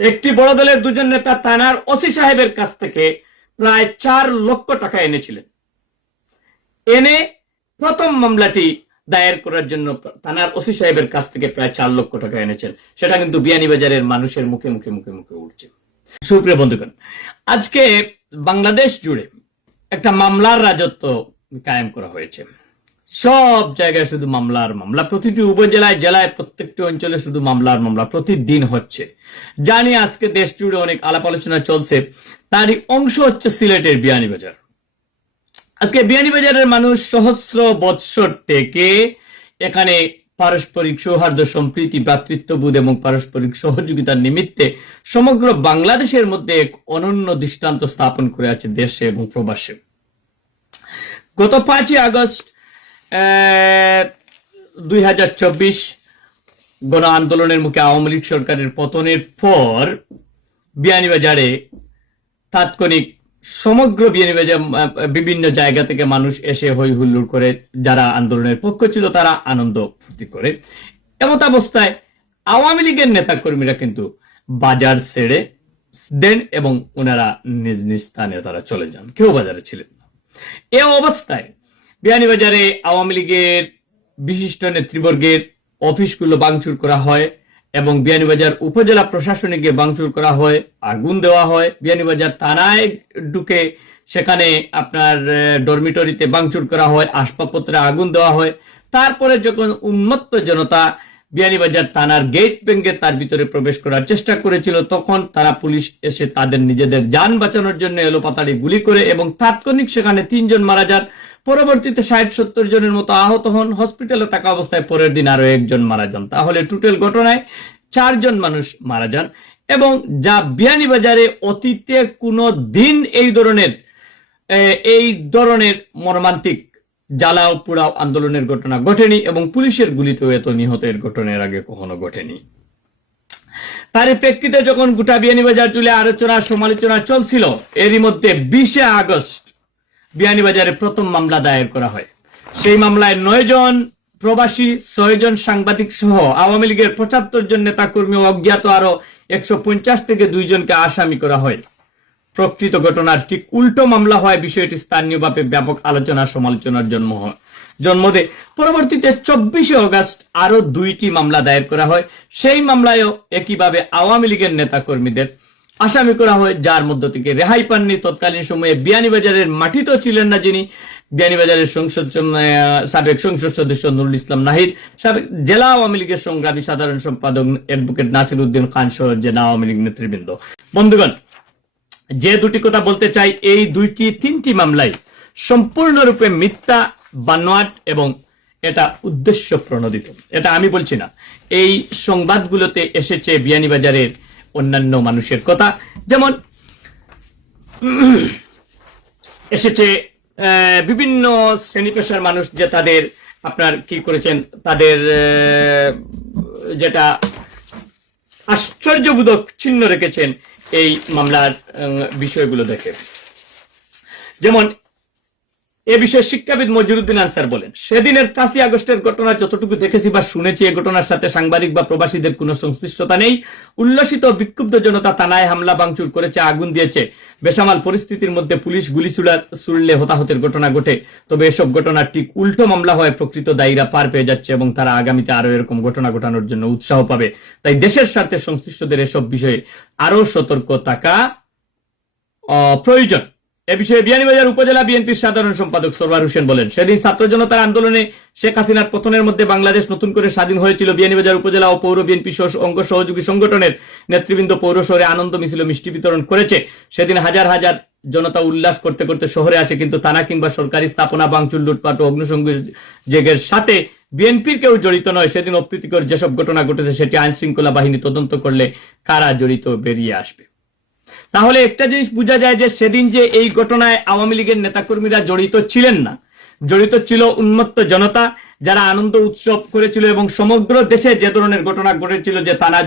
একটি বড় দলের দুজন নেতা থানার ওসি সাহেবের কাছ থেকে প্রায় চার লক্ষ টাকা এনেছিলেন। এনে প্রথম মামলাটি দায়ের করার জন্য থানার ওসি সাহেবের কাছ থেকে প্রায় চার লক্ষ টাকা এনেছেন। সেটা কিন্তু বিয়ানীবাজারের মানুষের মুখে মুখে মুখে মুখে উঠছে। সুপ্রিয় বন্ধুগণ, আজকে বাংলাদেশ জুড়ে একটা মামলার রাজত্ব কায়েম করা হয়েছে। সব জায়গায় শুধু মামলার মামলা। প্রতিটি উপজেলায়, জেলায়, প্রত্যেকটি অঞ্চলে শুধু মামলার মামলা প্রতিদিন হচ্ছে। জানি আজকে দেশ জুড়ে অনেক আলাপ আলোচনা চলছে। তারই অংশ হচ্ছে সিলেটের বিয়ানীবাজার আজকে বিয়ানীবাজারের মানুষ সহস্র বৎসর থেকে এখানে পারস্পরিক সৌহার্দ্য, সম্প্রীতি, ভ্রাতৃত্ববোধ এবং পারস্পরিক সহযোগিতার নিমিত্তে সমগ্র বাংলাদেশের মধ্যে এক অনন্য দৃষ্টান্ত স্থাপন করে আছে দেশে এবং প্রবাসে। গত পাঁচই আগস্ট দুই হাজার চব্বিশ গণ আন্দোলনের মুখে আওয়ামী লীগ সরকারের পতনের পর বিয়ানীবাজারে তাৎক্ষণিক সমগ্র বিয়ানীবাজার বিভিন্ন জায়গা থেকে মানুষ এসে হই হুল্লোড় করে যারা আন্দোলনের পক্ষ ছিল তারা আনন্দ ফুর্তি করে। এমত অবস্থায় আওয়ামী লীগের নেতা কর্মীরা কিন্তু বাজার ছেড়ে দেন এবং ওনারা নিজ নিজ স্থানে তারা চলে যান। কেউ বাজারে ছিলেন না। এ অবস্থায় বিয়ানীবাজারে আওয়ামী লীগের বিশিষ্ট নেতৃবর্গের অফিসগুলো ভাঙচুর করা হয় এবং বিয়ানীবাজার উপজেলা প্রশাসনিকে ভাঙচুর করা হয়, আগুন দেওয়া হয়। বিয়ানীবাজার থানায় ঢুকে সেখানে আপনার ডরমিটরিতে ভাঙচুর করা হয়, আসবাবপত্রে আগুন দেওয়া হয়। তারপরে যখন উন্মত্ত জনতা বিয়ানীবাজার থানার গেট ভেঙে তার ভিতরে প্রবেশ করার চেষ্টা করেছিল, তখন তারা পুলিশ এসে তাদের নিজেদের যান বাঁচানোর জন্য এলোপাতাড়ি গুলি করে এবং তাৎক্ষণিক সেখানে তিনজন মারা যান। পরবর্তীতে ষাট, সত্তর জনের মতো আহত হন। হসপিটালে থাকা অবস্থায় পরের দিন আরও একজন মারা যান। তাহলে টোটাল ঘটনায় চারজন মানুষ মারা যান এবং যা বিয়ানীবাজারে অতীতে কোনো দিন এই ধরনের এই ধরনের মর্মান্তিক জ্বালাও পোড়াও আন্দোলনের ঘটনা ঘটেনি এবং পুলিশের গুলিতেও এত নিহতের ঘটনার আগে কখনো ঘটেনি। তার প্রেক্ষিতে যখন গোটা বিয়ানীবাজার জুড়ে আলোচনা সমালোচনা চলছিল, এরই মধ্যে বিশে আগস্ট বিয়ানীবাজারে প্রথম মামলা দায়ের করা হয়। সেই মামলায় নয় জন প্রবাসী, ছয় জন সাংবাদিক সহ আওয়ামী লীগের পঁচাত্তর জন নেতা কর্মী অজ্ঞাত আরও একশো পঞ্চাশ থেকে দুইজনকে আসামি করা হয়। প্রকৃত ঘটনার ঠিক উল্টো মামলা হয় বিষয়টি স্থানীয়ভাবে ব্যাপক আলোচনা সমালোচনার জন্ম হয়। জন্ম দেয় পরবর্তীতে চব্বিশে অগস্ট আরও দুইটি মামলা দায়ের করা হয়। সেই মামলায়ও একইভাবে আওয়ামী লীগের নেতা কর্মীদের আসামি করা হয়, যার মধ্য থেকে রেহাই পাননি। তৎকালীন সময়ে বিয়ানীবাজারের মাটিতেও ছিলেন না যিনি। বিয়ানীবাজারের সংসদ সাবেক সংসদ সদস্য নুরুল ইসলাম নাহিদ, সাবেক জেলা আওয়ামী লীগের সংগ্রামী সাধারণ সম্পাদক অ্যাডভোকেট নাসির উদ্দিন খান সহ জেলা আওয়ামী লীগ নেতৃবৃন্দ। বন্ধুগণ, যে দুটি কথা বলতে চাই, এই দুইটি তিনটি মামলায় সম্পূর্ণরূপে মিথ্যা, বানোয়াট এবং এটা উদ্দেশ্য প্রণোদিত। এটা আমি বলছি না। এই সংবাদগুলোতে এসেছে বিয়ানীবাজারের অন্যান্য মানুষের কথা। যেমন, এসেছে বিভিন্ন শ্রেণি পেশার মানুষ যে তাদের, আপনার কি করেছেন, তাদের যেটা আশ্চর্যবোধক চিহ্ন রেখেছেন, এই মামলার বিষয়গুলো দেখে। যেমন এ বিষয়ে শিক্ষাবিদ মজিরুদ্দিন আনসার বলেন, সেদিনের পাঁচই আগস্টের ঘটনা যতটুকু দেখেছি বা শুনেছি, এ ঘটনার সাথে সাংবাদিক বা প্রবাসীদের কোনো সংশ্লিষ্টতা নেই। উল্লসিত বিক্ষুব্ধ জনতা থানায় হামলা ভাঙচুর করেছে, আগুন দিয়েছে। বেসামাল পরিস্থিতির মধ্যে পুলিশ গুলি ছুড়া ছুড়লে হতাহতের ঘটনা ঘটে। তবে এসব ঘটনার ঠিক উল্টো মামলা হয় প্রকৃত দায়ীরা পার পেয়ে যাচ্ছে এবং তারা আগামীতে আরও এরকম ঘটনা ঘটানোর জন্য উৎসাহ পাবে। তাই দেশের স্বার্থে সংশ্লিষ্টদের এসব বিষয়ে আরও সতর্ক থাকা প্রয়োজন। এ বিষয়ে বিয়ানীবাজার উপজেলা বিএনপির সাধারণ সম্পাদক হোসেন বলেন, সেদিন ছাত্র জনতার আন্দোলনে শেখ হাসিনার পতনের মধ্যে বাংলাদেশ নতুন করে স্বাধীন হয়েছিল। বিয়ানীবাজার উপজেলা ও পৌর বিএনপি অঙ্গ সহযোগী সংগঠনের নেতৃবৃন্দ পৌর শহরে আনন্দ মিছিল মিষ্টি বিতরণ করেছে। সেদিন হাজার হাজার জনতা উল্লাস করতে করতে শহরে আছে, কিন্তু থানা কিংবা সরকারি স্থাপনা ভাঙচুর লুটপাট ও অগ্নিসংযোগের সাথে বিএনপির কেউ জড়িত নয়। সেদিন অপ্রীতিকর যেসব ঘটনা ঘটেছে, সেটি আইন শৃঙ্খলা বাহিনী তদন্ত করলে কারা জড়িত বেরিয়ে আসবে? তাহলে একটা জিনিস বোঝা যায় যে সেদিন যে এই ঘটনায় আওয়ামী লীগের নেতাকর্মীরা জড়িত ছিলেন না, জড়িত ছিল উন্মত্ত জনতা যারা আনন্দ উৎসব করেছিল এবং সমগ্র দেশে যে ধরনের ঘটনা ঘটেছিল যে তারা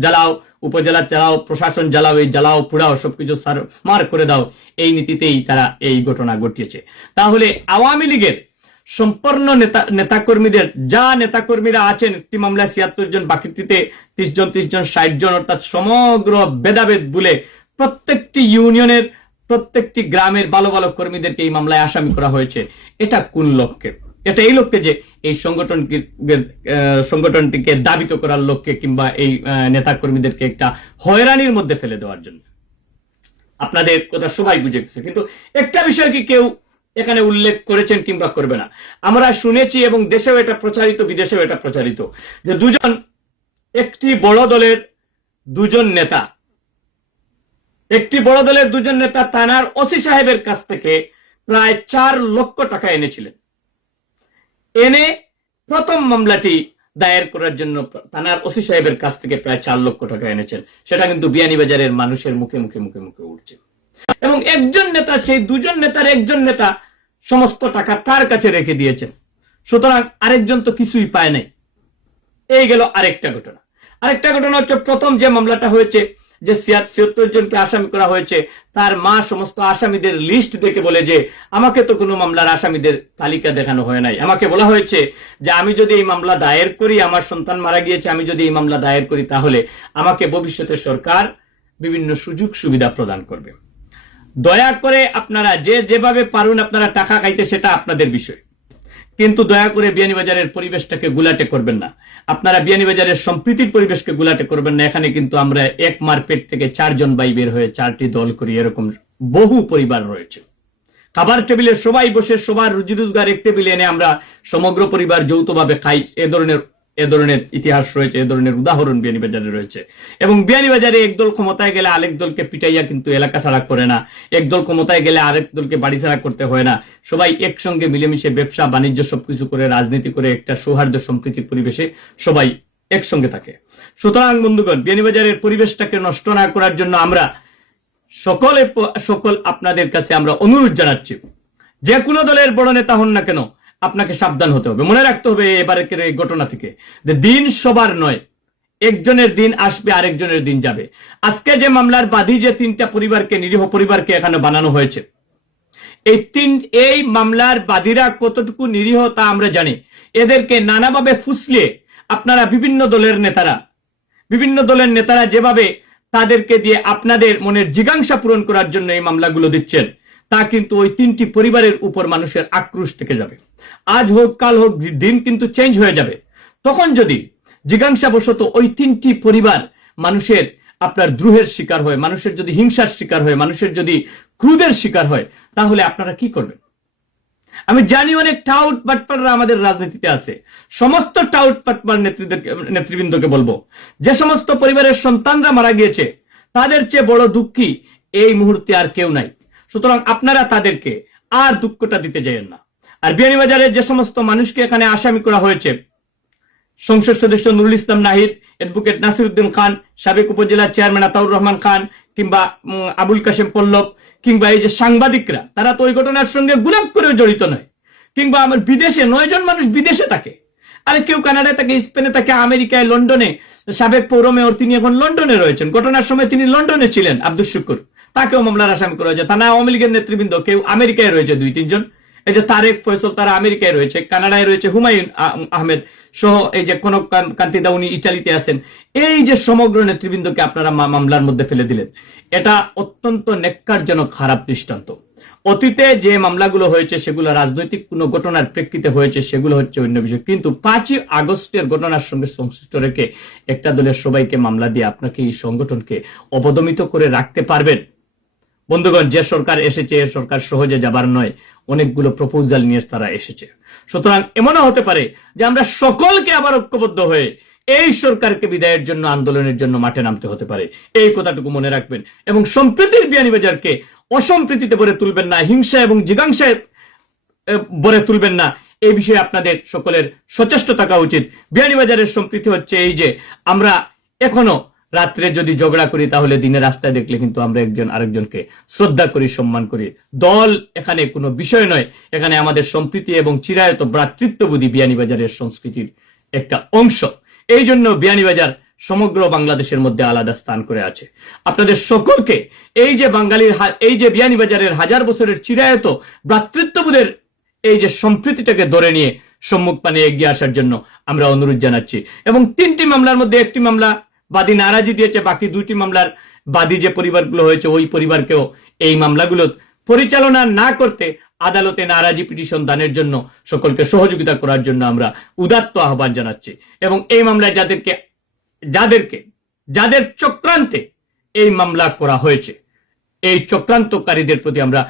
জ্বালাও, উপজেলা চালাও প্রশাসন জ্বালাও, এই জ্বালাও পুরাও সবকিছু সার- মার করে দাও, এই নীতিতেই তারা এই ঘটনা ঘটিয়েছে। তাহলে আওয়ামী লীগের সম্পন্ন নেতা নেতাকর্মীদের যা নেতাকর্মীরা আছেন একটি মামলায় ছিয়াত্তর জন বাকিটিতে ত্রিশ জন ত্রিশ জন ষাট জন অর্থাৎ সমগ্র ভেদাভেদ বলে প্রত্যেকটি ইউনিয়নের প্রত্যেকটি গ্রামের ভালো ভালো কর্মীদেরকে এই মামলায় আসামি করা হয়েছে। এটা কোন লক্ষ্যে? এটা এই লক্ষ্যে যে এই সংগঠনকে সংগঠনটিকে দাবিত করার লক্ষ্যে কিংবা এই আহ, নেতাকর্মীদেরকে একটা হয়রানির মধ্যে ফেলে দেওয়ার জন্য। আপনাদের কথা সবাই বুঝে গেছে। কিন্তু একটা বিষয় কি কেউ এখানে উল্লেখ করেছেন কিংবা করবে না। আমরা শুনেছি এবং দেশেও এটা প্রচারিত, বিদেশেও এটা প্রচারিত যে দুজন একটি বড় দলের দুজন নেতা, একটি বড় দলের দুজন নেতা থানার ওসি সাহেবের কাছ থেকে প্রায় চার লক্ষ টাকা এনেছিলেন। এনে প্রথম মামলাটি দায়ের করার জন্য থানার ওসি সাহেবের কাছ থেকে প্রায় চার লক্ষ টাকা এনেছেন। সেটা কিন্তু বিয়ানীবাজারের মানুষের মুখে মুখে মুখে মুখে উঠছে। এবং একজন নেতা, সেই দুজন নেতার একজন নেতা সমস্ত টাকা তার কাছে রেখে দিয়েছেন সুতরাং আরেকজন তো কিছুই পায় নাই। এই গেল আরেকটা ঘটনা। আরেকটা ঘটনা হচ্ছে, প্রথম যে মামলাটা হয়েছে, যে ছিয়াত্তর জনকে আসামি করা হয়েছে, তার মা সমস্ত আসামিদের লিস্ট দেখে বলে যে, আমাকে তো কোনো মামলার আসামিদের তালিকা দেখানো হয় নাই। আমাকে বলা হয়েছে যে, আমি যদি এই মামলা দায়ের করি, আমার সন্তান মারা গিয়েছে, আমি যদি এই মামলা দায়ের করি, তাহলে আমাকে ভবিষ্যতে সরকার বিভিন্ন সুযোগ সুবিধা প্রদান করবে। দয়া করে আপনারা যে যেভাবে পারুন আপনারা টাকা খাইতে, সেটা আপনাদের বিষয়। কিন্তু দয়া করে বিয়ানীবাজারের পরিবেশটাকে গুলাটে করবেন না। আপনারা বিয়ানীবাজারের সম্প্রীতির পরিবেশকে গুলাটে করবেন না। এখানে কিন্তু আমরা এক মারপেট থেকে চারজন বাই বের হয়ে চারটি দল করি, এরকম বহু পরিবার রয়েছে। খাবার টেবিলে সবাই বসে, সবার রুজি রোজগার এক টেবিলে এনে আমরা সমগ্র পরিবার যৌথভাবে খাই। এ ধরনের এ ধরনের ইতিহাস রয়েছে, এ ধরনের উদাহরণ বিয়ানীবাজারে রয়েছে। এবং বিয়ানীবাজারে একদল ক্ষমতায় গেলে আরেক দলকে পিটাইয়া কিন্তু এলাকা ছাড়া করে না। একদল ক্ষমতায় গেলে আরেক দলকে বাড়ি ছাড়া করতে হয় না। সবাই একসঙ্গে মিলেমিশে ব্যবসা, বাণিজ্য সবকিছু করে, রাজনীতি করে একটা সৌহার্দ্য সম্প্রীতির পরিবেশে সবাই একসঙ্গে থাকে। সুতরাং বন্ধুগণ, বিয়ানীবাজারের পরিবেশটাকে নষ্ট না করার জন্য আমরা সকলে সকল আপনাদের কাছে আমরা অনুরোধ জানাচ্ছি। যে কোনো দলের বড় নেতা হন না কেন আপনাকে সাবধান হতে হবে। মনে রাখতে হবে এবারের এই ঘটনা থেকে যে দিন সবার নয়, একজনের দিন আসবে, আরেকজনের দিন যাবে। আজকে যে মামলার বাদী যে তিনটা পরিবারকে, নিরীহ পরিবারকে এখানে বানানো হয়েছে, এই তিন, এই মামলার বাদীরা কতটুকু নিরীহ তা আমরা জানি। এদেরকে নানাভাবে ফুসলে আপনারা বিভিন্ন দলের নেতারা, বিভিন্ন দলের নেতারা যেভাবে তাদেরকে দিয়ে আপনাদের মনের জিজ্ঞাসা পূরণ করার জন্য এই মামলাগুলো দিচ্ছেন, তা কিন্তু ওই তিনটি পরিবারের উপর মানুষের আক্রোশ থেকে যাবে। আজ হোক, কাল হোক, দিন কিন্তু চেঞ্জ হয়ে যাবে। তখন যদি জিজ্ঞাসাবশত ওই তিনটি পরিবার মানুষের আপনার দ্রোহের শিকার হয়, মানুষের যদি হিংসার শিকার হয়, মানুষের যদি ক্রুদের শিকার হয়, তাহলে আপনারা কি করবেন? আমি জানি অনেক টাউট বাটপাররা আমাদের রাজনীতিতে আছে। সমস্ত টাউট নেতৃত্বকে নেতৃবৃন্দকে বলব। যে সমস্ত পরিবারের সন্তানরা মারা গিয়েছে, তাদের চেয়ে বড় দুঃখী এই মুহূর্তে আর কেউ নাই। সুতরাং আপনারা তাদেরকে আর দুঃখটা দিতে যাবেন না। আর বিয়ানীবাজারের যে সমস্ত মানুষকে এখানে আসামি করা হয়েছে, সংসদ সদস্য নুরুল ইসলাম নাহিদ, অ্যাডভোকেট নাসিরুদ্দিন খান, সাবেক উপজেলা চেয়ারম্যান আতাউর রহমান খান, কিংবা আবুল কাশেম পল্লব, কিংবা এই যে সাংবাদিকরা, তারা তো ওই ঘটনার সঙ্গে গুলাব করেও জড়িত নয়। কিংবা আমার বিদেশে নয় জন মানুষ বিদেশে থাকে। আরে কেউ কানাডায় থাকে, স্পেনে থাকে, আমেরিকায়, লন্ডনে, সাবেক পৌর মেয়র তিনি এখন লন্ডনে রয়েছেন। ঘটনার সময় তিনি লন্ডনে ছিলেন আব্দুল শুকুর। তাকেও মামলার আসামি করা হয়েছে। থানা আওয়ামী লীগের নেতৃবৃন্দ, কেউ আমেরিকায় রয়েছে দুই, তিনজন। এই যে তারেক ফয়সল তারা আমেরিকায় রয়েছে, কানাডায় রয়েছে, হুমায়ুন আহমেদ সহ এই যে কোন কান্তিদা উনি ইটালিতে আছেন। এই যে সমগ্র নেতৃবৃন্দকে আপনারা মামলার মধ্যে ফেলে দিলেন, এটা অত্যন্ত নেককারজনক, খারাপ দৃষ্টান্ত। অতীতে যে মামলাগুলো হয়েছে, সেগুলো রাজনৈতিক কোনো ঘটনার প্রেক্ষিতে হয়েছে, সেগুলো হচ্ছে অন্য বিষয়। কিন্তু পাঁচই আগস্টের ঘটনার সঙ্গে সংশ্লিষ্ট রেখে একটা দলের সবাইকে মামলা দিয়ে আপনাকে এই সংগঠনকে অবদমিত করে রাখতে পারবেন। বন্ধুগণ, যে সরকার এসেছে, এ সরকার সহজে যাবার নয়। অনেকগুলো প্রপোজাল নিয়ে তারা এসেছে। সুতরাং এমনও হতে পারে যে আমরা সকলকে আবার ঐক্যবদ্ধ হয়ে এই সরকারকে বিদায়ের জন্য, আন্দোলনের জন্য মাঠে নামতে হতে পারে। এই কথাটুকু মনে রাখবেন এবং সম্প্রীতির বিয়ানীবাজারকে অসম্প্রীতিতে ভরে তুলবেন না, হিংসা এবং জিজ্ঞাসায় ভরে তুলবেন না। এই বিষয়ে আপনাদের সকলের সচেষ্ট থাকা উচিত। বিয়ানীবাজারের সম্প্রীতি হচ্ছে এই যে আমরা এখনও রাত্রে যদি ঝগড়া করি, তাহলে দিনে রাস্তায় দেখলে কিন্তু আমরা একজন আরেকজনকে শ্রদ্ধা করি, সম্মান করি। দল এখানে কোনো বিষয় নয়। এখানে আমাদের সম্প্রীতি এবং চিরায়ত ভ্রাতৃত্ববোধী বিয়ানীবাজারের সংস্কৃতির একটা অংশ। এই জন্য বিয়ানীবাজার সমগ্র বাংলাদেশের মধ্যে আলাদা স্থান করে আছে। আপনাদের সকলকে এই যে বাঙালির এই যে বিয়ানীবাজারের হাজার বছরের চিরায়ত ভ্রাতৃত্ববোধের এই যে সম্প্রীতিটাকে ধরে নিয়ে সম্মুখ পানে এগিয়ে আসার জন্য আমরা অনুরোধ জানাচ্ছি। এবং তিনটি মামলার মধ্যে একটি মামলা বাদী নারাজি দিয়েছে, বাকি দুইটি মামলার বাদী যে পরিবারগুলো হয়েছে, ওই পরিবারকেও এই মামলাগুলো পরিচালনা না করতে আদালতে নারাজি পিটিশন দানের জন্য সকলকে সহযোগিতা করার জন্য আমরা উদাত্ত আহ্বান জানাচ্ছি। এবং এই মামলায় যাদেরকে যাদেরকে, যাদের চক্রান্তে এই মামলা করা হয়েছে, এই চক্রান্তকারীদের প্রতি আমরা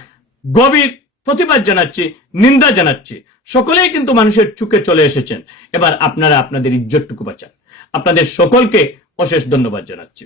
গভীর প্রতিবাদ জানাচ্ছি, নিন্দা জানাচ্ছি। সকলেই কিন্তু মানুষের চুকে চলে এসেছেন। এবার আপনারা আপনাদের ইজ্জতটুকু বাঁচান। আপনাদের সকলকে অশেষ ধন্যবাদ জানাচ্ছি।